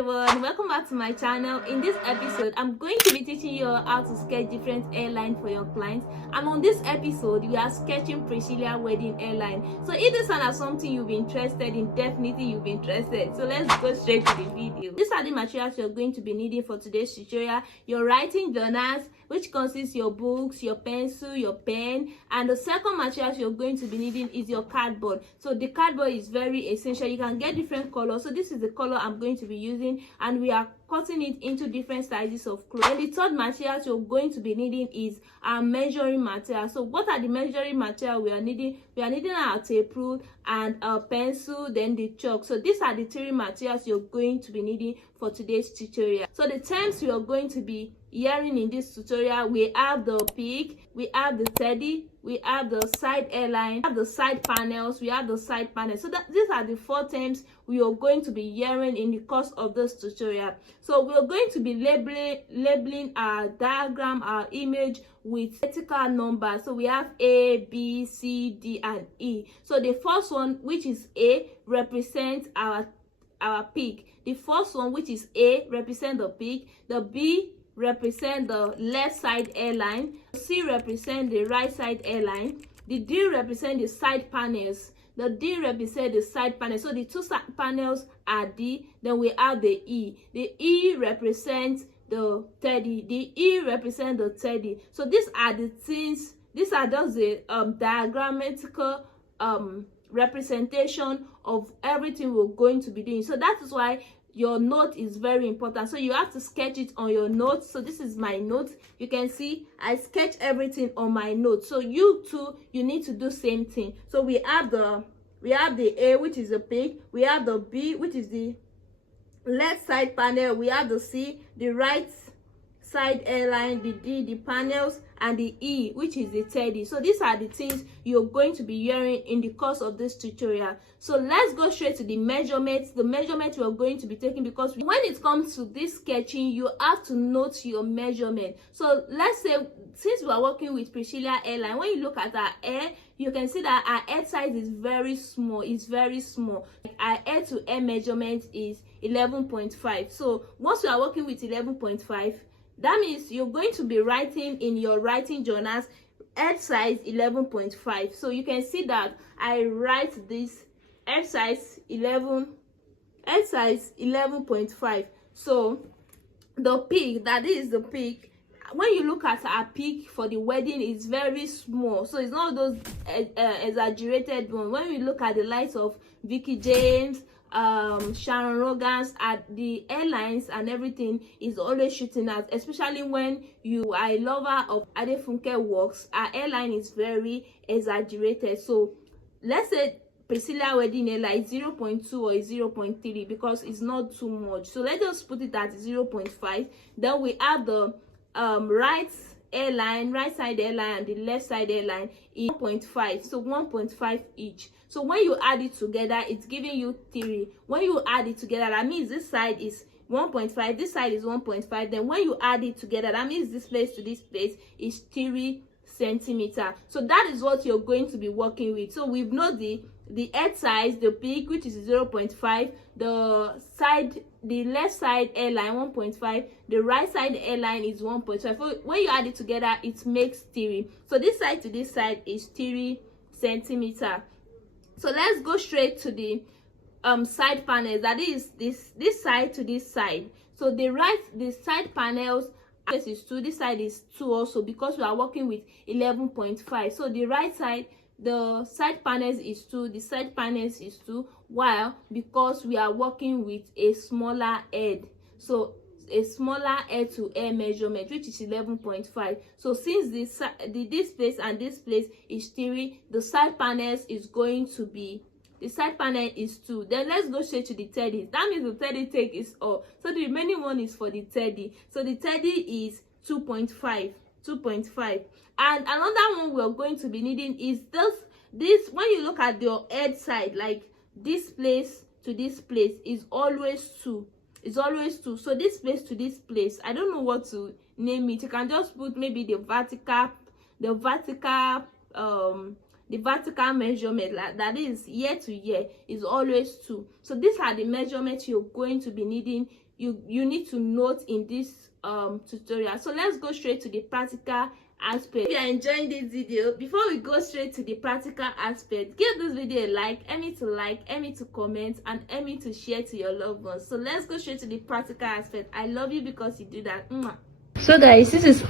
everyone, welcome back to my channel. In this episode I'm going to be teaching you how to sketch different hairline for your clients, and on this episode we are sketching Priscilla wedding hairline. So if this one is something you'll be interested in, definitely you'll be interested. So let's go straight to the video. These are the materials you're going to be needing for today's tutorial. Your writing journals, which consists your books, your pencil, your pen, and the second materials you're going to be needing is your cardboard. So the cardboard is very essential. You can get different colors. So this is the color I'm going to be using, and we are cutting it into different sizes of cloth. And the third materials you're going to be needing is our measuring material. So what are the measuring material we are needing? We are needing our tape rule and a pencil, then the chalk. So these are the three materials you're going to be needing for today's tutorial. So the terms we are going to be hearing in this tutorial, we have the peak, we have the teddy, we have the side hairline, we have the side panels, we have the side panels. So these are the four terms we are going to be hearing in the course of this tutorial. So we are going to be labeling our diagram, our image, with vertical numbers. So we have A, B, C, D, and E. So the first one, which is A, represents our peak. The first one, which is A, represents the peak. The B represent the left side hairline. C represent the right side hairline. The D represent the side panels. The D represent the side panels. So the two side panels are D. Then we have the E. The E represents the teddy. The E represent the teddy. So these are the things. These are just the diagrammatical representation of everything we're going to be doing. So that is why your note is very important. So you have to sketch it on your notes. So this is my note. You can see I sketch everything on my note. So you too, you need to do same thing. So we have the A, which is the peak. We have the B, which is the left side panel. We have the C, the right side hairline, the D, the panels, and the E, which is the teddy. So these are the things you're going to be hearing in the course of this tutorial. So let's go straight to the measurements. The measurements we're going to be taking, because when it comes to this sketching, you have to note your measurement. So let's say, since we are working with Priscilla hairline, when you look at our hair, you can see that our head size is very small. It's very small. Our head to hair measurement is 11.5. So once we are working with 11.5, that means you're going to be writing in your writing journals head size 11.5. So you can see that I write this head size 11.5. So the peak, that is the peak. When you look at our peak for the wedding, it's very small. So it's not those exaggerated ones. When we look at the likes of Vicky James, Sharon Rogan's, at the airlines and everything is always shooting out, especially when you are a lover of Adefunke works. Our airline is very exaggerated. So let's say Priscilla wedding hairline is 0.2 or 0.3 because it's not too much. So let's just put it at 0.5. Then we have the right side hairline and the left side hairline is 1.5. So 1.5 each. So when you add it together, it's giving you 3. When you add it together, that means this side is 1.5, this side is 1.5. Then when you add it together, that means this place to this place is 3 centimeters. So that is what you're going to be working with. So we've known the head size, the peak, which is 0.5, the left side hairline 1.5, the right side hairline is 1.5. So when you add it together, it makes 3. So this side to this side is 3 centimeters. So let's go straight to the side panels. That is this side to this side. So the side panels, this is 2, this side is 2 also, because we are working with 11.5. So the right side, the side panels is 2, the side panels is 2, while because we are working with a smaller head. So a smaller head to hair measurement, which is 11.5. So since this place and this place is 3, the side panels is going to be, the side panel is 2. Then let's go straight to the teddy. That means the teddy take is all. So the remaining one is for the teddy. So the teddy is 2.5. And another one we're going to be needing is this. When you look at your head side, like this place to this place is always 2. It's always 2. So this place to this place, I don't know what to name it. You can just put maybe the vertical measurement, like that is year to year, is always 2. So these are the measurements you're going to be needing you need to note in this tutorial. So let's go straight to the practical aspect. If you are enjoying this video, before we go straight to the practical aspect, give this video a like, help me to comment, and help me to share to your loved ones. So let's go straight to the practical aspect. I love you because you do that. So guys, this is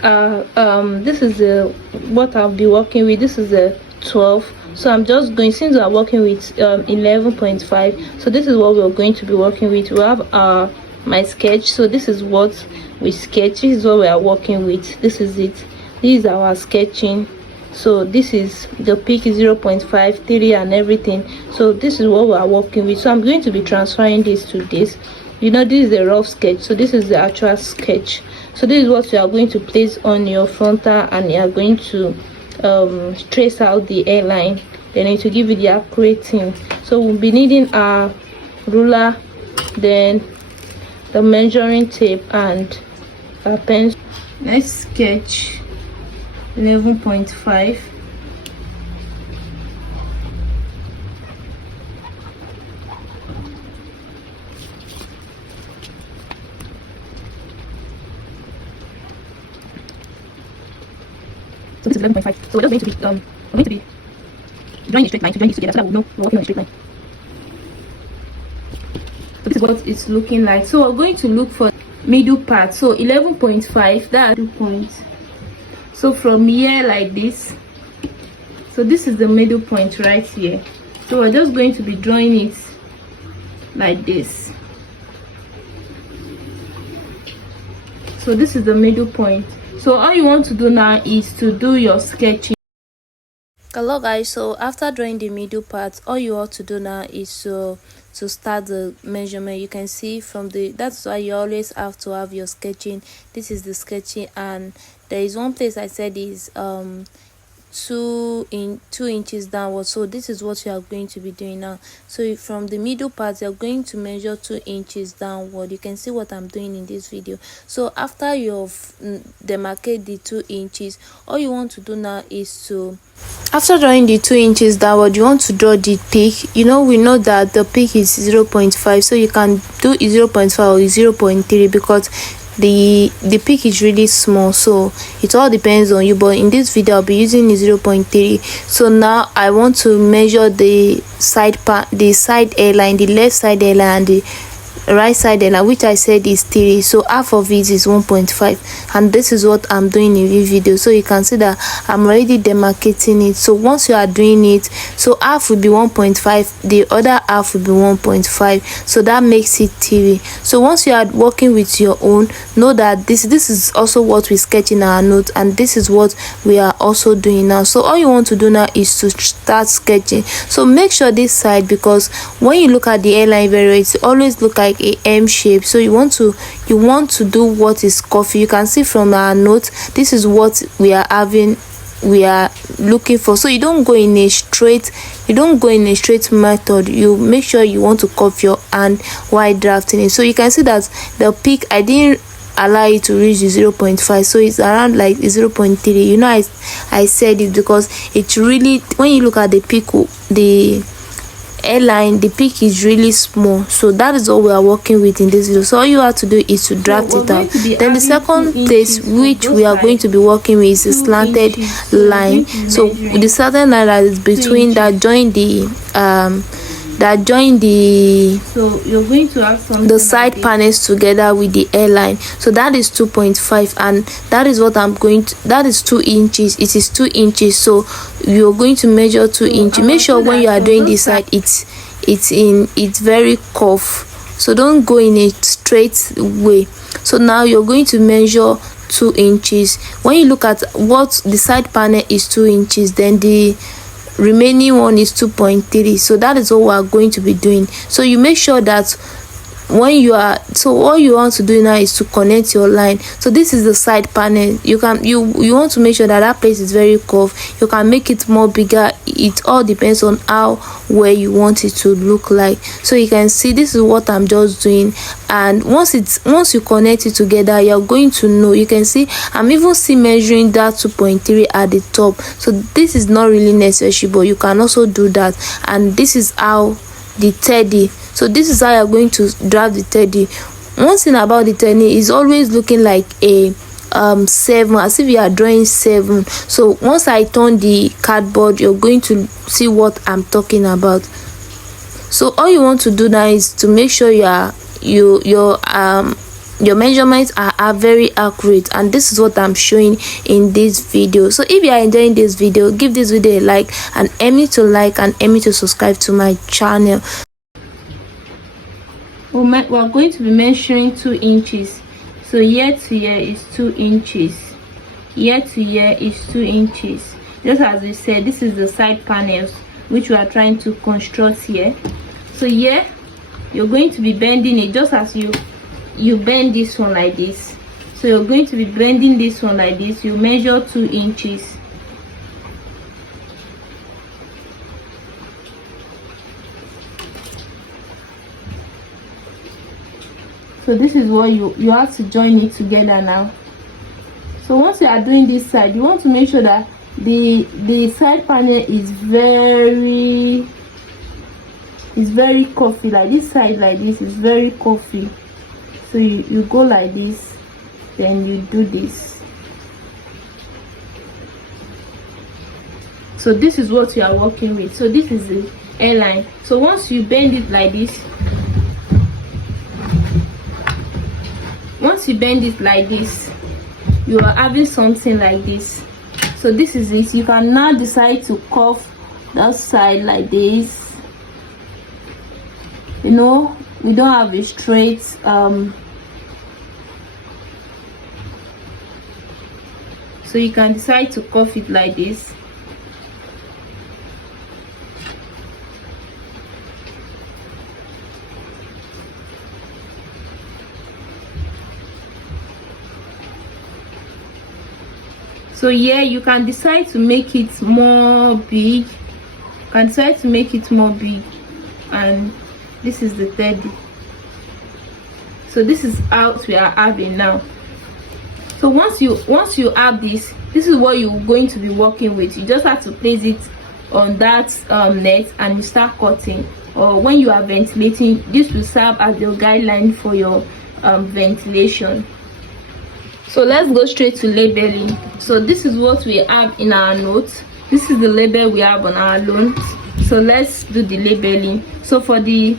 what I'll be working with. This is the 12. So I'm just going, since we're working with 11.5, so this is what we're going to be working with. We have my sketch. So this is what we sketch. This is what we are working with. This is it. This is our sketching. So this is the peak is 0.5, 3 and everything. So this is what we are working with. So I'm going to be transferring this to this. You know, this is a rough sketch, so this is the actual sketch. So this is what you are going to place on your frontal, and you are going to trace out the hairline, then it will give you the accurate thing. So we'll be needing our ruler, then the measuring tape and a pencil. Let's sketch 11.5. So this is 11.5. So we're just going to be drawing a straight line to join these together so that we know we're working on a straight line. So this is what it's looking like. So we're going to look for middle part. So 11.5, that's 2 points. So from here like this. So this is the middle point right here. So we're just going to be drawing it like this. So this is the middle point. So all you want to do now is to do your sketching. Hello guys, so after drawing the middle part, all you have to do now is to start the measurement. You can see from that's why you always have to have your sketching. This is the sketching, and there is one place I said is 2 inches downward. So this is what you are going to be doing now. So from the middle part, you're going to measure 2 inches downward. You can see what I'm doing in this video. So after you've demarcated the 2 inches, all you want to do now is to, after drawing the 2 inches downward, you want to draw the peak. You know, we know that the peak is 0.5, so you can do 0.5 or 0.3 because the peak is really small, so it all depends on you. But in this video I'll be using 0.3. so now I want to measure the side hairline, the left side hairline and the right side hairline, which I said is 3. So half of it is 1.5, and this is what I'm doing in this video. So you can see that I'm already demarcating it. So once you are doing it, so half will be 1.5, the other half will be 1.5, so that makes it 3. So once you are working with your own, know that this is also what we sketch in our notes, and this is what we are also doing now. So all you want to do now is to start sketching. So make sure this side, because when you look at the hairline very well, it always look like a M shape. So you want to do what is curvy. You can see from our notes, this is what we are looking for. So you don't go in a straight method. You make sure you want to curve your hand while drafting it. So you can see that the peak, I didn't allow it to reach the 0.5, so it's around like 0.3. You know, I said it because it's really, when you look at the peak, the hairline, the peak is really small. So that is all we are working with in this video. So all you have to do is to draft it out. Then the second place which we are going to be working with is a slanted line. So the slanted line that is between that join the so you're going to have the side panels together with the hairline. So that is 2.5, and that is what I'm going to, that is 2 inches. It is 2 inches, so you're going to measure 2 inches. Make sure when you are doing this side, it's very curved, so don't go in a straight way. So now you're going to measure 2 inches. When you look at what the side panel is 2 inches, then the remaining one is 2.3. so that is what we are going to be doing. So you make sure that when you are, so all you want to do now is to connect your line. So this is the side panel. You want to make sure that place is very curved. You can make it more bigger. It all depends on how where you want it to look like. So you can see this is what I'm just doing, and once you connect it together, you're going to know. You can see I'm even measuring that 2.3 at the top. So this is not really necessary, but you can also do that. And this is how the teddy, so this is how you're going to draft the teddy. one thing about the turning is always looking like a 7, as if you are drawing 7. So once I turn the cardboard, you're going to see what I'm talking about. So all you want to do now is to make sure your measurements are very accurate, and this is what I'm showing in this video. So if you are enjoying this video, give this video a like, and help me to like and help me to subscribe to my channel. We're going to be measuring 2 inches. So here to here is 2 inches. Here to here is 2 inches. Just as we said, this is the side panels which we are trying to construct here. So here you're going to be bending it just as you bend this one like this. So you're going to be bending this one like this. You measure 2 inches. So this is what you have to join it together now. So once you are doing this side, you want to make sure that the side panel is very curvy. Like this side like this is very curvy. So you go like this, then you do this. So this is what you are working with. So this is the hairline. So once you bend it like this, you are having something like this. So this is it. You can now decide to curve that side like this. You know, we don't have a straight so you can decide to curve it like this. So yeah, you can decide to make it more big. And this is the 30. So this is out we are having now. So once you have this is what you're going to be working with. You just have to place it on that net and you start cutting. Or when you are ventilating, this will serve as your guideline for your ventilation. So let's go straight to labeling. So this is what we have in our notes. This is the label we have on our notes. So let's do the labeling. So for the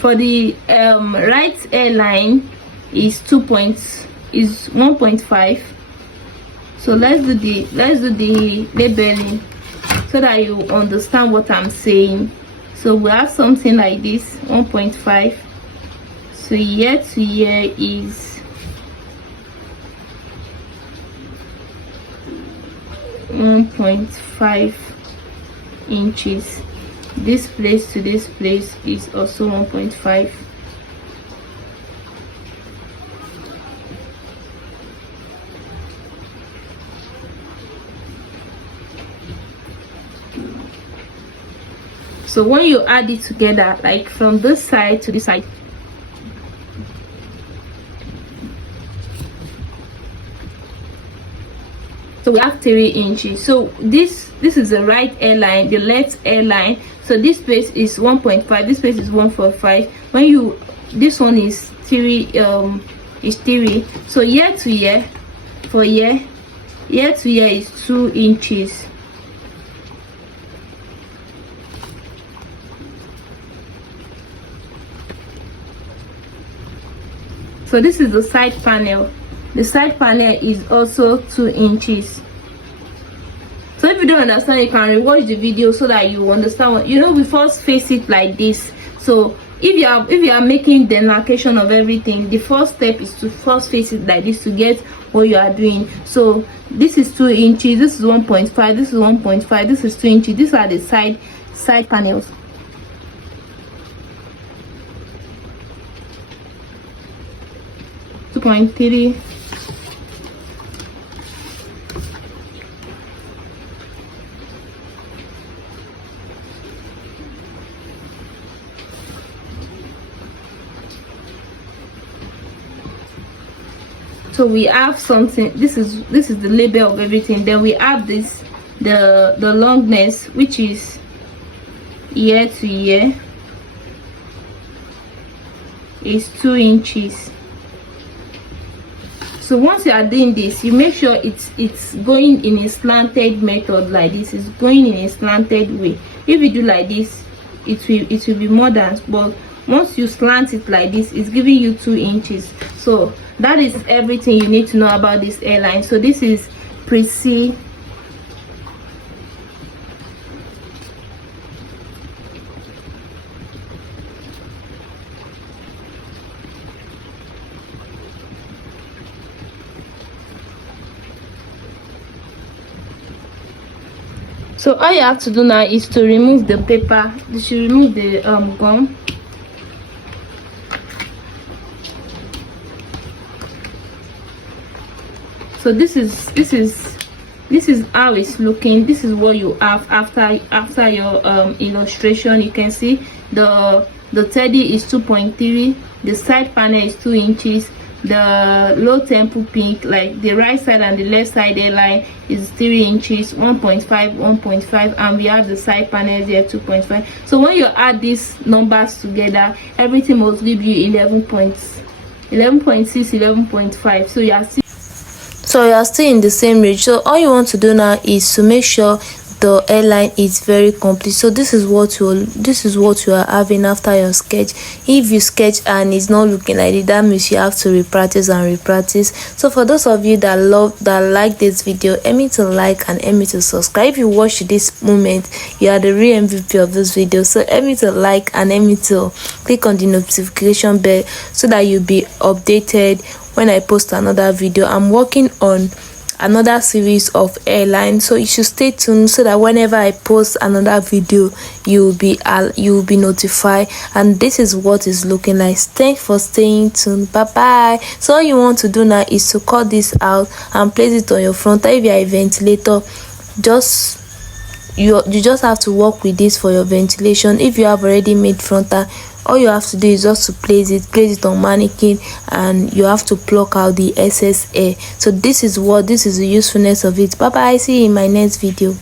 right hairline is 1.5. So let's do the labeling so that you understand what I'm saying. So we have something like this, 1.5. So here to here is 1.5 inches. This place to this place is also 1.5. So when you add it together, like from this side to this side, so we have 3 inches. So this is the right hairline, the left hairline. So this place is 1.5, this place is 1.5. When this one is 3 So here to here, for here to here is 2 inches. So this is the side panel. The side panel is also 2 inches. So if you don't understand, you can rewatch the video so that you understand what we first face it like this. So if you are making the demarcation of everything, the first step is to first face it like this to get what you are doing. So this is 2 inches, this is 1.5, this is 1.5, this is 2 inches. These are the side panels. .3. So we have something. This is the label of everything. Then we have the longness, which is here to here is 2 inches. So once you are doing this, you make sure it's going in a slanted method like this. It's going in a slanted way. If you do like this, it will be more than, but once you slant it like this, it's giving you 2 inches. So that is everything you need to know about this hairline. So this is Priccy. So all you have to do now is to remove the paper. You should remove the gum. So this is how it's looking. This is what you have after your illustration. You can see the teddy is 2.3, the side panel is 2 inches, the low tempo pink, like the right side and the left side hairline, is 3 inches, 1.5, 1.5, and we have the side panels here 2.5. So when you add these numbers together, everything must give you 11.6, 11.5. So you are still in the same range. So all you want to do now is to make sure the hairline is very complete. So this is what you are having after your sketch. If you sketch and it's not looking like it, that means you have to repractice and repractice. So for those of you that like this video, help me to like and help me to subscribe. If you watch this moment, you are the real MVP of this video. So help me to like and help me to click on the notification bell so that you'll be updated when I post another video. I'm working on another series of hairline, so you should stay tuned so that whenever I post another video, you'll be notified. And this is what it's looking like. Thanks for staying tuned. Bye bye. So all you want to do now is to cut this out and place it on your frontal. If you are a ventilator, you just have to work with this for your ventilation. If you have already made frontal, all you have to do is just to place it on mannequin, and you have to pluck out the excess hair. So this is the usefulness of it. Bye bye. See you in my next video.